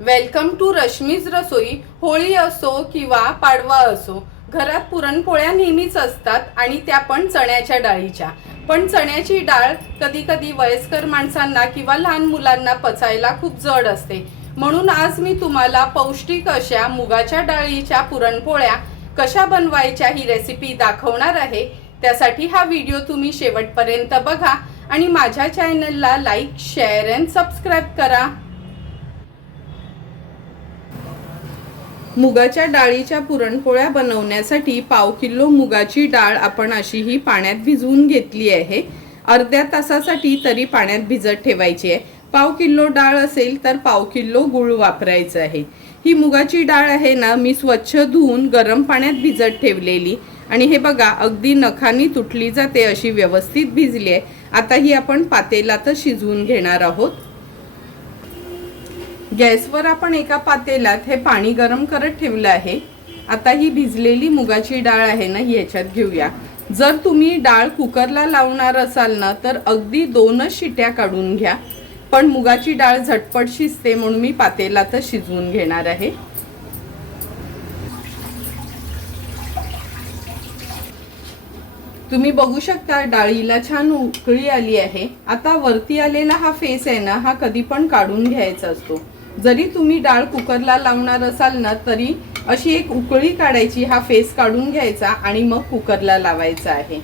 Welcome to Rashmi's Rasoi Holi असो किंवा पाडवा असो. घरात पुरणपोळ्या नेहमीच असतात आणि त्या पण चण्याच्या डाळीच्या. पण चण्याची डाळ कधी कधी वयस्कर माणसांना किंवा लहान मुलांना पचायला खूप जड असते. म्हणून आज मी तुम्हाला पौष्टिक अशा मुगाच्या डाळीच्या पुरणपोळ्या कशा बनवायच्या ही रेसिपी दाखवणार आहे त्यासाठी हा व्हिडिओ तुम्ही शेवटपर्यंत बघा आणि माझ्या चॅनलला लाईक शेअर अँड सबस्क्राईब करा. मुगाच्या डाळीच्या पुरणपोळ्या बनवण्यासाठी पाव किलो मुगाची डाळ आपण अशी ही पाण्यात भिजवून घेतली आहे. अर्ध्या तासासाठी तरी पाण्यात भिजत ठेवायची आहे. पाव किलो डाळ असेल तर पाव किलो गुळ वापरायचं आहे. ही मुगाची डाळ आहे ना मी स्वच्छ धुवून गरम पाण्यात भिजत ठेवलेली. आणि हे बघा अगदी नखानी तुटली जाते अशी व्यवस्थित भिजली आहे. आता ही आपण पातेलातच शिजवून घेणार आहोत. गॅसवर आपण एका पातेल्यात हे पाणी गरम करत ठेवलं आहे. आता ही भिजलेली मुगाची डाळ आहे ना ही ह्याच्यात घेऊया. जर तुम्ही डाळ कुकरला लावणार असाल ना तर अगदी दोनच शिट्या काढून घ्या. पण मुगाची डाळ झटपट शिजते म्हणून मी पातेलातच शिजवून घेणार आहे. तुम्ही बघू शकता डाळीला छान उकळी आली आहे. आता वरती आलेला हा फेस आहे ना हा कधी पण काढून घ्यायचा असतो. जरी तुम्ही डाळ कुकरला लावणार असाल ना तरी अशी एक उकळी काढायची हा फेस काढून घ्यायचा आणि मग कुकरला लावायचा आहे.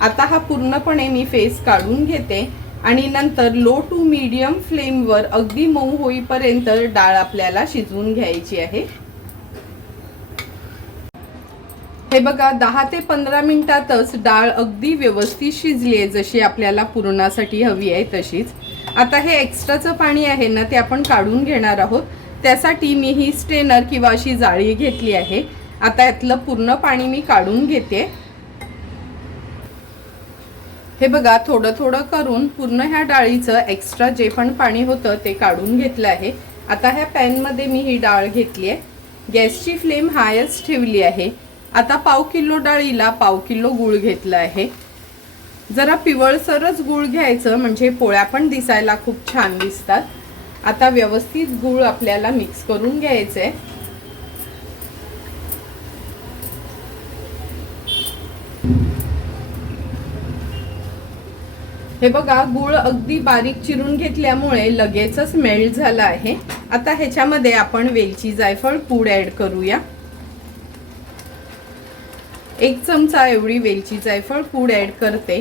आता हा पूर्णपणे मी फेस काढून घेते आणि नंतर लो टू मीडियम फ्लेमवर अगदी मऊ होईपर्यंत डाळ आपल्याला शिजवून घ्यायची आहे. हे बघा दहा ते पंधरा मिनिटातच डाळ अगदी व्यवस्थित शिजली आहे जशी आपल्याला पुरणासाठी हवी आहे तशीच. आता हे एक्स्ट्राचं पाणी आहे ना ते आपण काढून घेणार आहोत. त्यासाठी मी ही स्ट्रेनर किंवा अशी जाळी घेतली आहे. आता यातलं पूर्ण पाणी मी काढून घेते. हे बघा थोडं थोडं करून पूर्ण ह्या डाळीचं एक्स्ट्रा जे पण पाणी होतं ते काढून घेतलं आहे. आता ह्या पॅनमध्ये मी ही डाळ घेतली आहे. गॅसची फ्लेम हायच ठेवली आहे. आता पाव किलो डाळीला पाव किलो गूळ घेतला आहे. जरा पिवळसरच गूळ घ्यायचं म्हणजे पोळ्या पण दिसायला खूप छान दिसतात. आता व्यवस्थित गूळ आपल्याला मिक्स करून घ्यायचंय हे बघा गूळ अगदी बारीक चिरून घेतल्यामुळे लगेचच मेल्ट झाला आहे. आता ह्याच्यामध्ये आपण वेलची जायफळ पूड ऍड करूया. एक चमचा एवढी वेलची जायफळ पूड ऍड करते.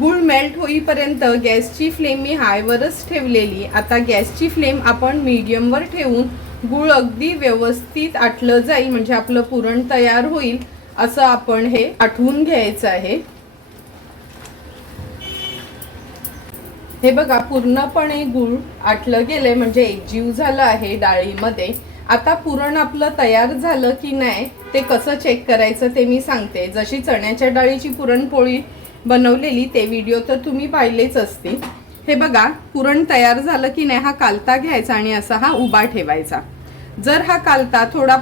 गूळ मेल्ट होईपर्यंत गॅसची फ्लेम मी हायवरच ठेवलेली. आता गॅसची फ्लेम आपण मीडियमवर ठेवून गूळ अगदी व्यवस्थित आटलं जाईल म्हणजे आपलं पुरण तयार होईल असं आपण हे आठवून घ्यायचं आहे. हे बघा पूर्णपणे गूळ आटलं गेलंय म्हणजे एकजीव झालं आहे डाळीमध्ये. आता पुरण आपलं तयार झालं की नाही ते कसं चेक करायचं ते मी सांगते. जशी चण्याच्या डाळीची पुरणपोळी बनवलेली ते व्हिडिओ तर तुम्ही पाहिलेच असतील. हे बघा पुरण तयार झालं की नाही हा कालता घ्यायचा आणि असा हा उभा ठेवायचा. जर हा कालता थोडा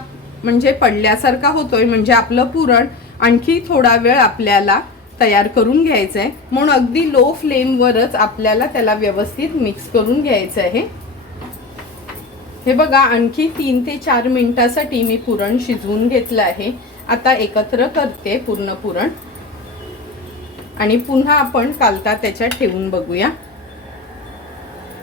म्हणजे पडल्यासारखा होतोय म्हणजे आपलं पुरण आणखी थोडा वेळ आपल्याला तयार करून घ्यायचं आहे म्हणून अगदी लो फ्लेमवरच आपल्याला त्याला व्यवस्थित मिक्स करून घ्यायचं आहे. हे बघा आणखी तीन ते चार मिनिटासाठी मी पुरण शिजवून घेतलं आहे. आता एकत्र करते पूर्ण पुरण. आणि पुन्हा आपण कालता त्याच्यात ठेवून बघूया.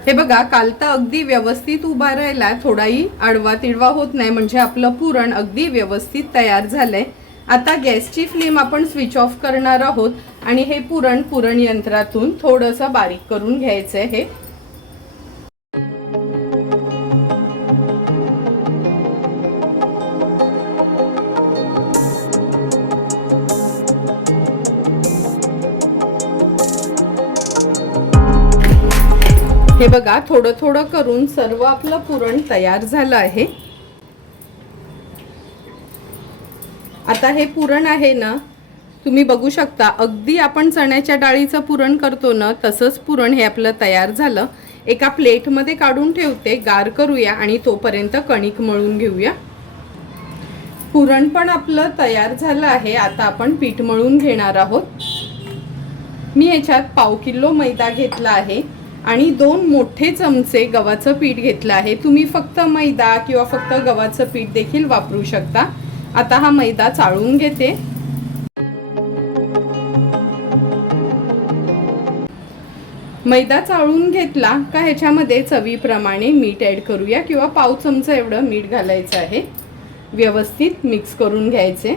हे बघा कालता अगदी व्यवस्थित उभा राहिला. थोडाही आडवा तिडवा होत नाही म्हणजे आपलं पुरण अगदी व्यवस्थित तयार झालंय. आता गॅसची फ्लेम आपण स्विच ऑफ करणार आहोत. आणि हे पुरण पुरण यंत्रातून थोडंसं बारीक करून घ्यायचं आहे हे. हे बघा थोडं थोडं करून सर्व आपलं पुरण तयार झालं आहे. आता हे पुरण आहे ना तुम्ही बघू शकता अगदी आपण चण्याच्या डाळीचं पुरण करतो ना तसंच पुरण हे आपलं तयार झालं. एका प्लेटमध्ये काढून ठेवते गार करूया आणि तोपर्यंत कणिक मळून घेऊया. पुरण पण आपलं तयार झालं आहे आता आपण पीठ मळून घेणार आहोत. मी ह्याच्यात पाव किलो मैदा घेतला आहे. आणि दोन मोठे चमचे गव्हाचं पीठ घेतलं आहे. तुम्ही फक्त मैदा किंवा फक्त गव्हाचं पीठ देखील वापरू शकता. आता हा मैदा चाळून घेते. मैदा चाळून घेतला का ह्याच्यामध्ये चवीप्रमाणे मीठ ॲड करूया किंवा पाव चमचा एवढं मीठ घालायचं आहे. व्यवस्थित मिक्स करून घ्यायचे.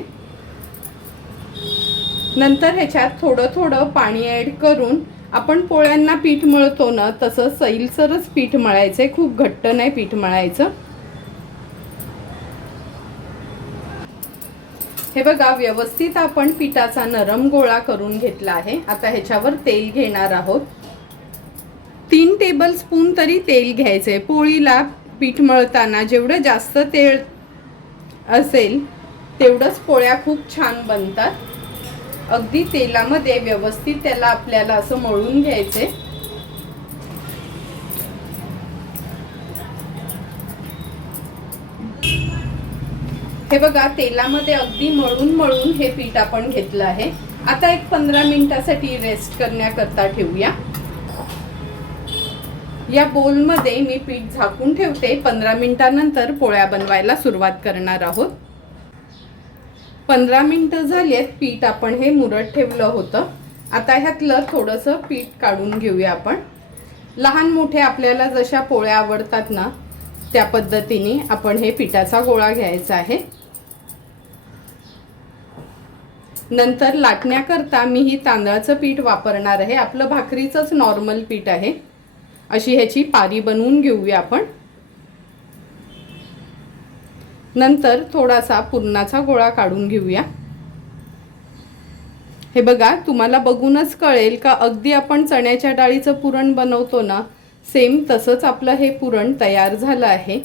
नंतर ह्याच्यात थोडं थोडं पाणी ॲड करून आपण पोळ्यांना पीठ मळतो ना तसं सैलसरच पीठ मळायचं खूप घट्ट नाही पीठ मळायचं. हे बघा व्यवस्थित आपण पिठाचा नरम गोळा करून घेतला आहे. आता ह्याच्यावर तेल घेणार आहोत. तीन टेबल स्पून तरी तेल घ्यायचे पोळीला पीठ मळताना जेवढं जास्त तेल असेल तेवढंच पोळ्या खूप छान बनतात. अगदी तेलामध्ये व्यवस्थित त्याला आपल्याला असं मळून घ्यायचे हे बघा तेलामध्ये अगदी मळून मळून हे पीठ आपण घेतलं आहे. आता एक पंधरा मिनिटासाठी रेस्ट करण्याकरता ठेवूया. या बोलमध्ये मी पीठ झाकून ठेवते. पंधरा मिनिटानंतर पोळ्या बनवायला सुरुवात करणार आहोत. पंधरा मिनटं झाली आहेत पीठ आपण हे मुरत ठेवलं होतं. आता ह्यातलं थोडंसं पीठ काढून घेऊया आपण. लहान मोठे आपल्याला जशा पोळ्या आवडतात ना त्या पद्धतीने आपण हे पिठाचा गोळा घ्यायचा आहे. नंतर लाटण्याकरता मी ही तांदळाचं पीठ वापरणार आहे. आपलं भाकरीचंच नॉर्मल पीठ आहे. अशी ह्याची पारी बनवून घेऊया आपण. नंतर थोडासा पुरणाचा गोळा काढून घेऊया. हे बघा तुम्हाला बघूनच कळेल का अगदी आपण चण्याच्या डाळीचं पुरण बनवतो ना सेम तसंच आपलं हे पुरण तयार झालं आहे.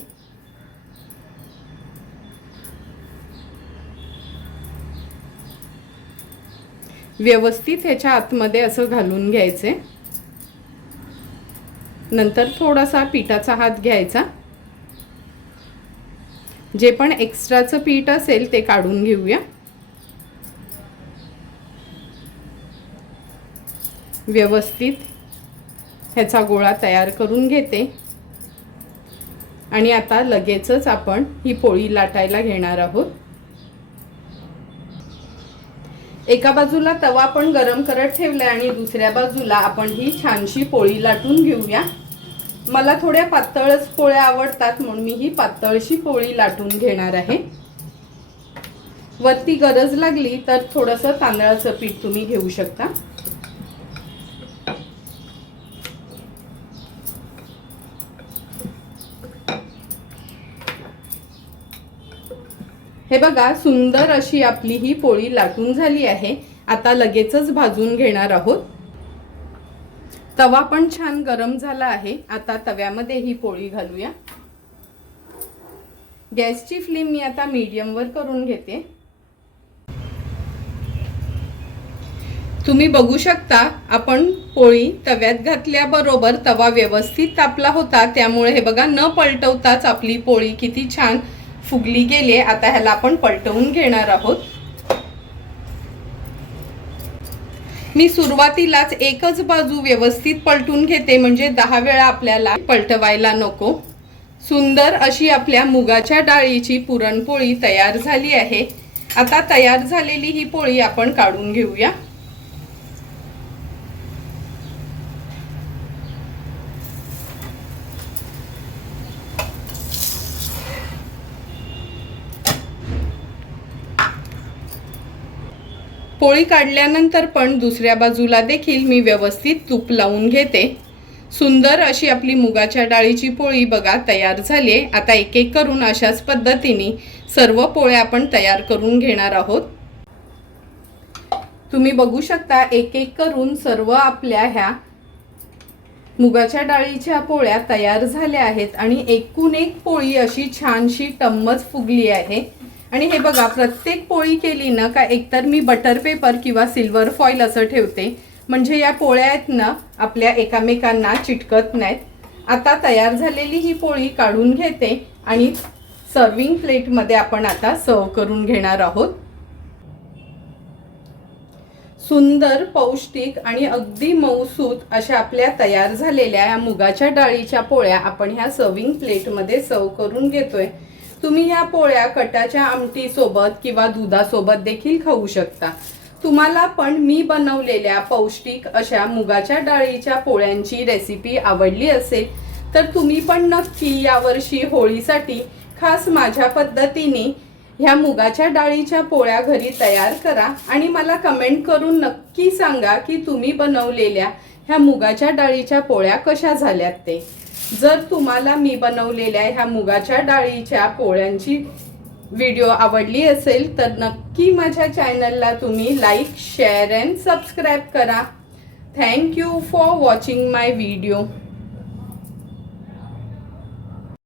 व्यवस्थित ह्याच्या आतमध्ये असं घालून घ्यायचे. नंतर थोडासा पिठाचा हात घ्यायचा. जे पण एक्स्ट्राचं पीठ असेल ते काढून घेऊया. व्यवस्थित. ह्याचा गोळा तयार करून घेते. आणि आता लगेचच आपण ही पोळी लाटायला घेणार आहोत. एका बाजूला तवा आपण गरम करत ठेवला आणि दुसऱ्या बाजूला आपण ही छानशी पोळी लाटून घेऊया. मला थोड्या पातळच पोळ्या आवडतात म्हणून मी ही पातळशी पोळी लाटून घेणार आहे. वरती गरज लागली तर थोडंसं तांदळाचं पीठ तुम्ही घेऊ शकता. हे बघा सुंदर अशी आपली ही पोळी लाटून झाली आहे. आता लगेचच भाजून घेणार आहोत. तवा पण छान गरम झाला आहे. आता तव्यामध्ये ही पोळी घालूया. गॅसची फ्लेम मी आता मीडियमवर करून घेते. तुम्ही बघू शकता आपण पोळी तव्यात घातल्याबरोबर तवा व्यवस्थित तापला होता. त्यामुळे हे बघा न पलटवताच आपली पोळी किती छान फुगली गेली आता ह्याला आपण पलटवून घेणार आहोत. मी सुरुवातीलाच एकच बाजू व्यवस्थित पलटून घेते म्हणजे दहा वेळा आपल्याला पलटवायला नको. सुंदर अशी आपल्या मुगाच्या डाळीची पुरणपोळी तयार झाली आहे. आता तयार झालेली ही पोळी आपण काढून घेऊया. पोळी काढल्यानंतर पण दुसऱ्या बाजूला देखील मी व्यवस्थित तूप लावून घेते. सुंदर अशी आपली मुगाच्या डाळीची पोळी बघा तयार झाली आहे. आता एक एक करून अशाच पद्धतीने सर्व पोळ्या आपण तयार करून घेणार आहोत. तुम्ही बघू शकता एक एक करून सर्व आपल्या ह्या मुगाच्या डाळीच्या पोळ्या तयार झाल्या आहेत आणि एकूण एक पोळी अशी छानशी टम्मच फुगली आहे. आणि हे बघा प्रत्येक पोळी केली ना का एकतर मी बटर पेपर किंवा सिल्वर फॉईल असं ठेवते. म्हणजे या पोळ्या आहेत ना आपल्या एकामेकांना चिटकत नाहीत. आता तयार झालेली ही पोळी काढून घेते आणि सर्विंग प्लेटमध्ये आपण आता सर्व करून घेणार आहोत. सुंदर पौष्टिक आणि अगदी मऊसूत अशा आपल्या तयार झालेल्या या मुगाच्या डाळीच्या पोळ्या आपण ह्या सर्विंग प्लेटमध्ये सर्व करून घेतोय. तुम्ही ह्या पोळ्या कटाच्या आमटीसोबत किंवा दुधासोबत देखील खाऊ शकता. तुम्हाला पण मी बनवलेल्या पौष्टिक अशा मुगाच्या डाळीच्या पोळ्यांची रेसिपी आवडली असेल तर तुम्ही पण नक्की यावर्षी होळीसाठी खास माझ्या पद्धतीने ह्या मुगाच्या डाळीच्या पोळ्या घरी तयार करा आणि मला कमेंट करून नक्की सांगा की तुम्ही बनवलेल्या ह्या मुगाच्या डाळीच्या पोळ्या कशा झाल्यात ते. जर तुम्हाला मी बनवलेल्या ह्या मुगाच्या डाळीच्या पोळ्यांची व्हिडिओ आवडली असेल तर नक्की माझ्या चॅनलला तुम्ही लाईक शेअर अँड सबस्क्राईब करा. Thank you for watching my video